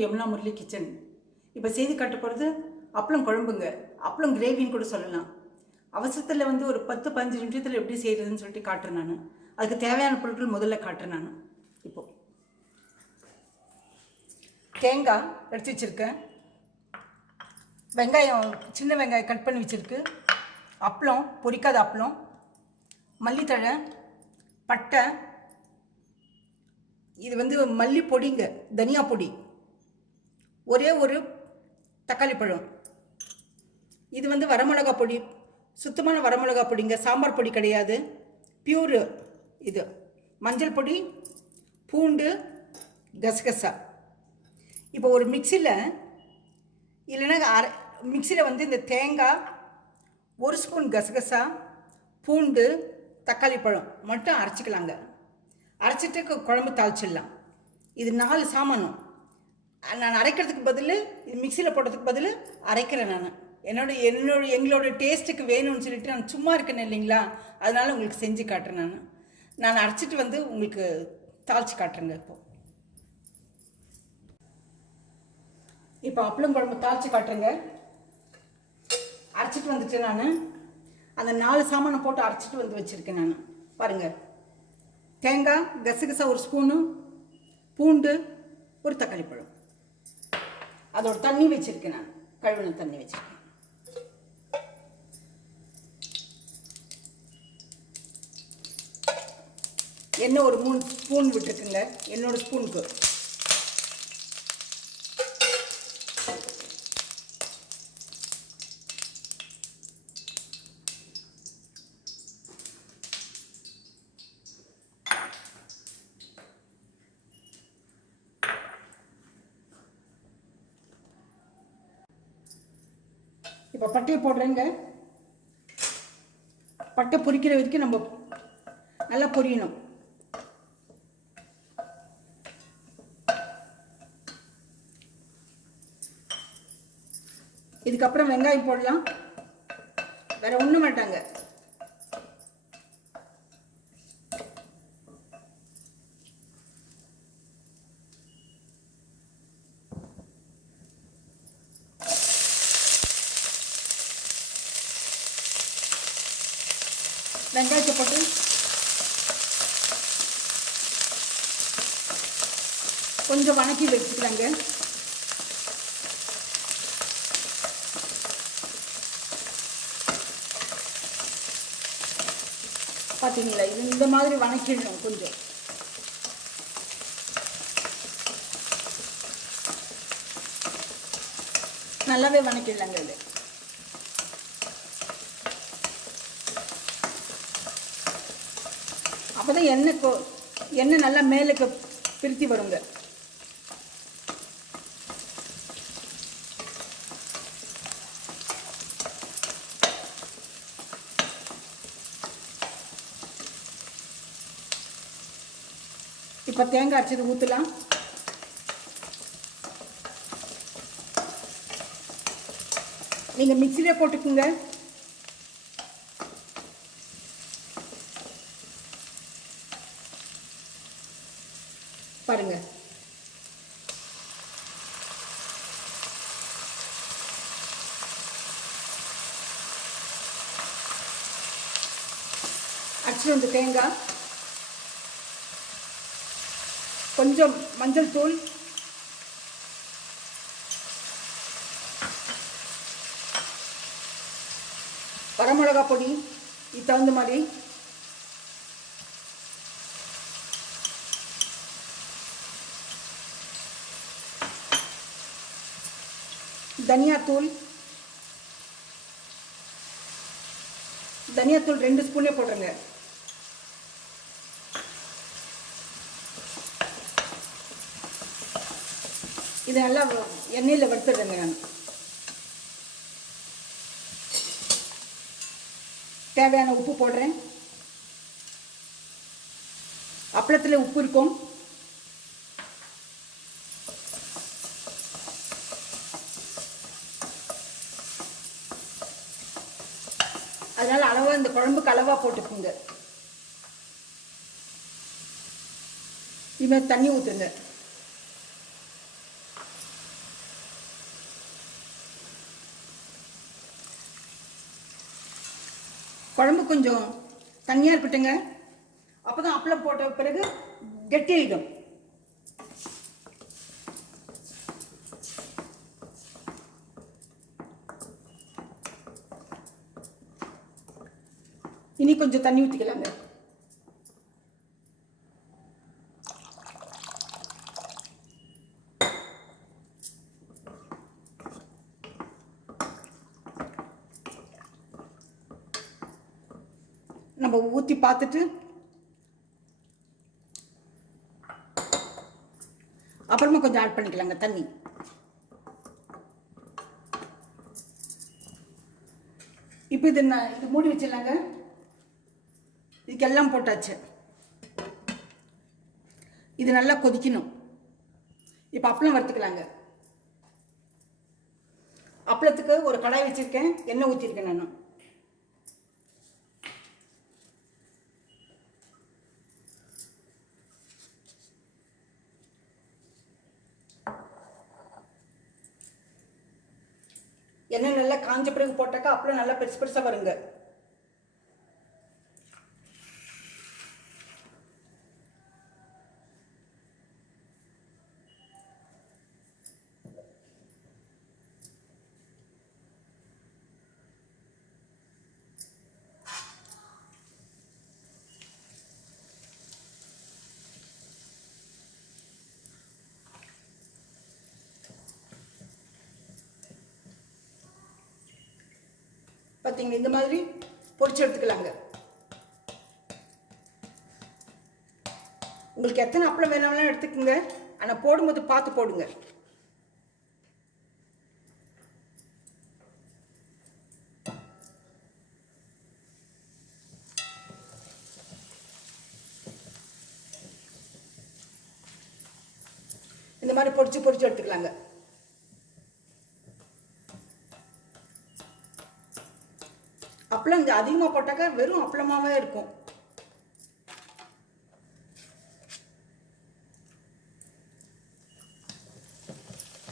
To Yamuna Murali kitchen. இப்போ செய்தி காட்ட போகிறது அப்பளம் குழம்புங்க. அப்பளம் கிரேவின்னு கூட சொல்லலாம். அவசரத்தில் ஒரு 10-15 நிமிஷத்தில் எப்படி செய்கிறதுன்னு சொல்லிட்டு காட்டுறேன் நான். அதுக்கு தேவையான பொருட்கள் முதல்ல காட்டுறேன் நான். இப்போது தேங்காய் எடுத்து வச்சுருக்கேன், வெங்காயம் சின்ன வெங்காயம் கட் பண்ணி வச்சுருக்கு, அப்பளம் பொரிக்காத அப்பளம், மல்லித்தழை, பட்டை, இது மல்லி பொடிங்க, தனியா பொடி, ஒரே ஒரு தக்காளி பழம், இது வரமிளகா பொடி, சுத்தமான வரமிளகா பொடிங்க, சாம்பார் பொடி கிடையாது, பியூரு. இது மஞ்சள் பொடி, பூண்டு, கசகசா. இப்போ ஒரு மிக்சியில் இல்லைன்னா மிக்சியில் இந்த தேங்காய், ஒரு ஸ்பூன் கசகசா, பூண்டு, தக்காளி பழம் மட்டும் அரைச்சிக்கலாங்க. அரைச்சிட்டு குழம்பு தாளிச்சிடலாம். இது 4 சாமானும். நான் அரைக்கிறதுக்கு பதில் இது மிக்சியில் போடுறதுக்கு பதில் அரைக்கிறேன் நான். எங்களோட டேஸ்ட்டுக்கு வேணும்னு சொல்லிட்டு நான் சும்மா இருக்கேன் இல்லைங்களா, அதனால் உங்களுக்கு செஞ்சு காட்டுறேன். நான் அரைச்சிட்டு உங்களுக்கு தாளித்து காட்டுறேங்க. இப்போ அப்பளம் குழம்பு தாளித்து காட்டுறேங்க. அரைச்சிட்டு வந்துட்டு நான் அந்த 4 சாமானை போட்டு அரைச்சிட்டு வச்சுருக்கேன் நான். பாருங்கள், தேங்காய், கசகசா ஒரு ஸ்பூனு, பூண்டு, ஒரு தக்காளி பழம், அதோட தண்ணி வச்சுருக்கேன் நான், கழுவின தண்ணி வச்சுருக்கேன். எண்ணெய் ஒரு 3 ஸ்பூன் விட்டுருக்குங்க, என்னோட ஸ்பூனுக்கு. இப்போ பட்டையை போடுறேங்க. பட்டை பொரிக்கிற வரைக்கும் நம்ம நல்லா பொரியணும். இதுக்கப்புறம் வெங்காயம் போடலாம், வேற ஒன்றும் மாட்டாங்க. வெங்காயத்தை போட்டு கொஞ்சம் வணக்கி வச்சுக்கலாங்க. பார்த்தீங்களா, இது இந்த மாதிரி வணக்கிடணும். கொஞ்சம் நல்லாவே வணக்கிடலாங்க. இது அப்போதான் எண்ணெய் நல்லா மேலுக்கு பிரித்தி வருங்க. இப்போ தேங்காய் அரைச்சது ஊற்றலாம். நீங்கள் மிக்சியிலே போட்டுக்குங்க. பாருங்க, அரைச்சிட்டு வந்து தேங்காய், கொஞ்சம் மஞ்சள் தூள், வரமிளகா பொடி, இது தகுந்த மாதிரி, தனியாத்தூள் 2 ஸ்பூனே போட்டுருங்க. இதை நல்லா எண்ணெயில் வறுத்துடுறேங்க நான். தேவையான உப்பு போடுறேன். அப்பளத்தில் உப்பு இருக்கும். அதனால அளவாக இந்த குழம்புக்கு அளவாக போட்டுக்குங்க. இது தண்ணி ஊற்றுங்க. குழம்பு கொஞ்சம் தண்ணியாக இருக்கட்டுங்க. அப்போ தான் அப்பளம் போட்ட பிறகு கெட்டியாயிடும். இனி கொஞ்சம் தண்ணி ஊற்றிக்கலாங்க. நம்ம ஊற்றி பார்த்துட்டு அப்புறமா கொஞ்சம் ஆட் பண்ணிக்கலாங்க தண்ணி. இப்போ இது மூடி வச்சிடலாங்க. இதுக்கு எல்லாம் போட்டாச்சு. இது நல்லா கொதிக்கணும். இப்போ அப்பளம் வறுத்துக்கலாங்க. அப்பளத்துக்கு ஒரு கடாய் வச்சிருக்கேன், எண்ணெய் ஊற்றிருக்கேன் நான். எண்ணெய் நல்லா காஞ்ச பிறகு போட்டாக்கா அப்பளம் நல்லா பெருசு பெருசாக வருங்க. பார்த்தீங்க, இந்த மாதிரி பொரிச்சு எடுத்துக்கலாங்க. உங்களுக்கு எத்தனை அப்பளம் வேணாலும் எடுத்துக்கோங்க. ஆனால் போடும்போது பார்த்து போடுங்க. இந்த மாதிரி பொரிச்சு எடுத்துக்கலாங்க. அப்பளம் இங்கே அதிகமாக போட்டாக்கா வெறும் அப்பளமாகவே இருக்கும்.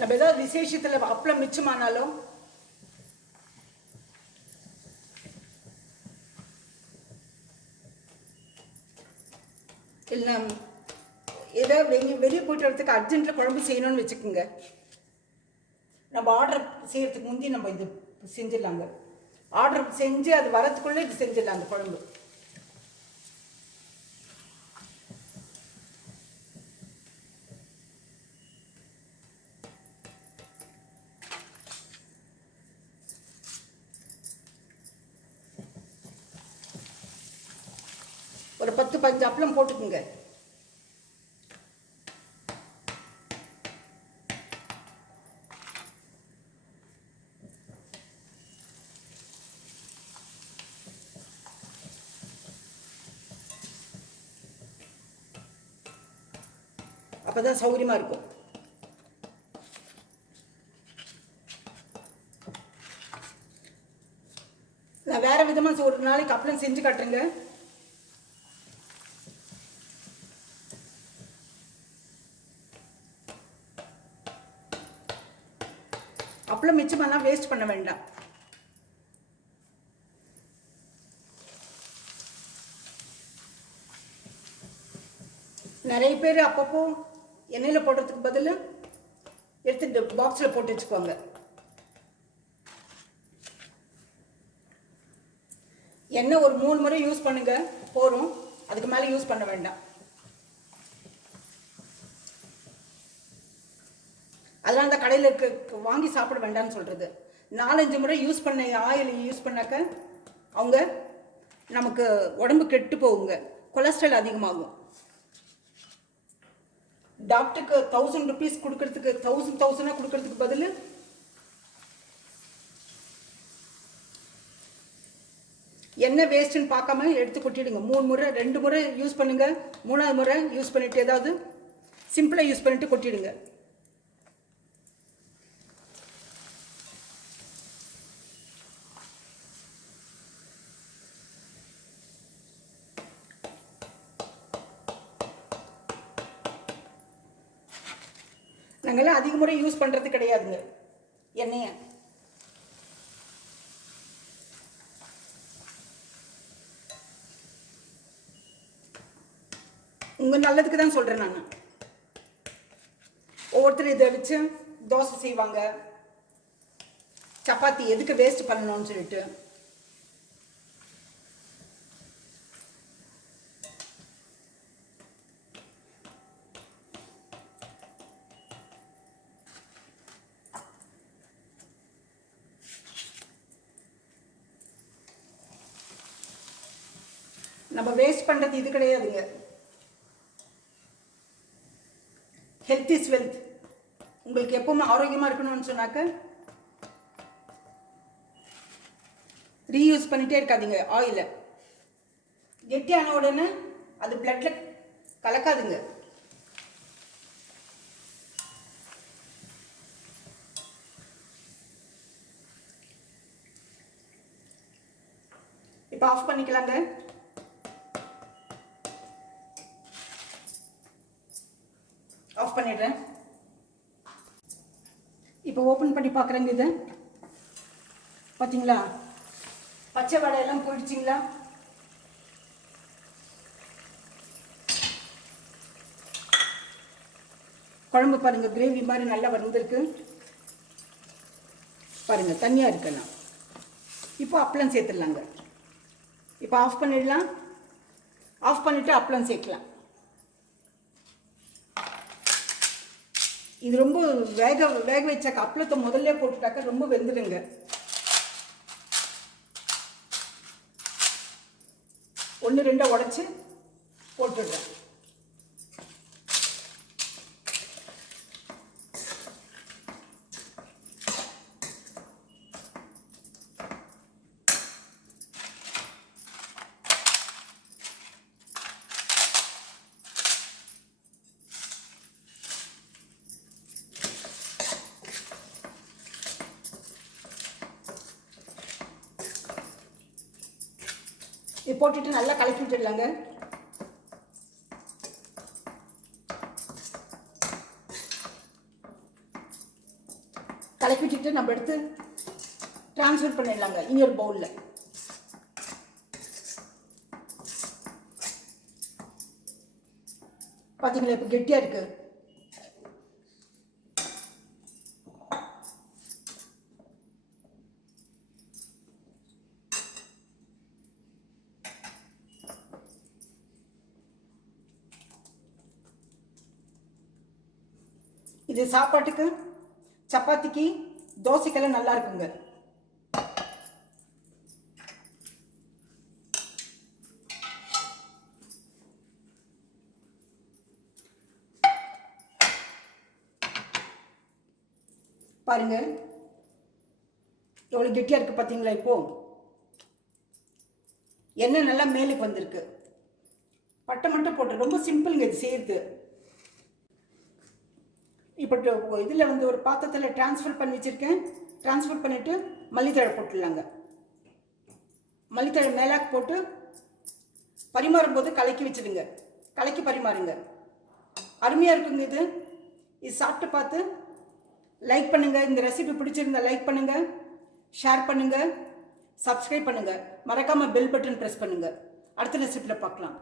நம்ம ஏதாவது விசேஷத்தில் அப்பளம் மிச்சமானாலும் இல்லை ஏதோ வெளியே போயிட்டு வரதுக்கு அர்ஜென்ட்டில் குழம்பு செய்யணும்னு வச்சுக்கோங்க. நம்ம ஆர்டர் செய்கிறதுக்கு முந்தி நம்ம இது செஞ்சிடலாங்க. ஆர்டர் செஞ்சு அது வரத்துக்குள்ளே இது செஞ்சிடலாம் அந்த குழம்பு. ஒரு 10-15 அப்பளம் போட்டுக்குங்க. அப்பதான் சௌகரியமா இருக்கும். நான் வேற விதமா ஒரு நாளைக்கு அப்பளம் செஞ்சு காட்டுறேங்க. அப்பளம் மிச்சமெல்லாம் வேஸ்ட் பண்ண வேண்டாம். நிறைய பேர் அப்பப்போ எண்ணெயில் போடுறதுக்கு பதில் எடுத்து பாக்ஸில் போட்டு வச்சுக்கோங்க. எண்ணெய் ஒரு 3 முறை யூஸ் பண்ணுங்க போதும். அதுக்கு மேலே யூஸ் பண்ண வேண்டாம். அதனால தான் கடையில் இருக்க வாங்கி சாப்பிட வேண்டாம்னு சொல்கிறது. 4-5 முறை யூஸ் பண்ண ஆயில் யூஸ் பண்ணாக்க அவங்க நமக்கு உடம்பு கெட்டு போகுங்க, கொலஸ்ட்ரால் அதிகமாகும். டாக்டருக்கு 1000 rupees கொடுக்கறதுக்கு 1000 கொடுக்கறதுக்கு பதில் என்ன வேஸ்ட்டுன்னு பார்க்காம எடுத்து கொட்டிடுங்க. 3 முறை 2 முறை யூஸ் பண்ணுங்க. 3ஆவது முறை யூஸ் பண்ணிட்டு ஏதாவது சிம்பிளாக யூஸ் பண்ணிட்டு கொட்டிடுங்க. நாங்கள்லாம் அதிக முறை யூஸ் பண்ணுறது கிடையாதுங்க எண்ணெயை. உங்கள் நல்லதுக்கு தான் சொல்கிறேன் நான். ஒவ்வொருத்தர் இதை வச்சு தோசை செய்வாங்க, சப்பாத்தி எதுக்கு வேஸ்ட் பண்ணணும்னு சொல்லிட்டு. நம்ம வேஸ்ட் பண்ணுறது இது கிடையாதுங்க. Health is wealth. உங்களுக்கு எப்பவுமே ஆரோக்கியமாக இருக்கணும்னு சொன்னாக்க ரீயூஸ் பண்ணிகிட்டே இருக்காதீங்க ஆயிலை. கெட்டியான உடனே அது பிளட்ல கலக்காதுங்க. இப்போ ஆஃப் பண்ணிக்கலாங்க. ஆஃப் பண்ணிடுறேன். இப்போ ஓப்பன் பண்ணி பார்க்குறேங்க. இதை பார்த்தீங்களா, பச்சை வடையெல்லாம் போயிடுச்சிங்களா? குழம்பு பாருங்கள், கிரேவி மாதிரி நல்லா வந்திருக்கு பாருங்கள், தனியாக இருக்கலாம். இப்போ அப்பளம் சேர்த்துடலாங்க. இப்போ ஆஃப் பண்ணிடலாம். ஆஃப் பண்ணிவிட்டு அப்பளம் சேர்க்கலாம். இது ரொம்ப வேக வச்சாக்க அப்பளத்தை முதல்ல போட்டுட்டாக்க ரொம்ப வெந்துடுங்க. ஒன்று ரெண்டாக உடச்சி போட்டுடுறேன். இது போட்டுட்டு நல்லா கலக்கி விட்டுடலாங்க. கலக்கி விட்டுட்டு நம்ம எடுத்து ட்ரான்ஸ்ஃபர் பண்ணிடலாங்க இன்னொரு பவுலில். பார்த்தீங்களா, இப்போ கெட்டியாக இருக்கு. இது சாப்பாட்டுக்கு, சப்பாத்திக்கு, தோசைக்கெல்லாம் நல்லா இருக்குங்க. பாருங்க எவ்வளோ கெட்டியாக இருக்குது பார்த்தீங்களா. இப்போ எண்ணெய் நல்லா மேலுக்கு வந்திருக்கு. பட்டை மட்டும் போட்டு ரொம்ப சிம்பிளுங்க இது செய்யறது. இப்போ இதில் வந்து ஒரு பாத்திரத்தில் ட்ரான்ஸ்ஃபர் பண்ணி வச்சுருக்கேன். ட்ரான்ஸ்ஃபர் பண்ணிவிட்டு மல்லித்தழை போட்டுடலாங்க. மல்லித்தழை மேலாக்கு போட்டு பரிமாறும்போது கலக்கி வச்சுடுங்க. கலக்கி பரிமாறுங்க. அருமையாக இருக்குங்க இது. இது சாப்பிட்டு பார்த்து லைக் பண்ணுங்கள். இந்த ரெசிபி பிடிச்சிருந்தா லைக் பண்ணுங்கள், ஷேர் பண்ணுங்கள், சப்ஸ்கிரைப் பண்ணுங்கள். மறக்காமல் பெல் பட்டன் ப்ரெஸ் பண்ணுங்கள். அடுத்த ரெசிபியில் பார்க்கலாம்.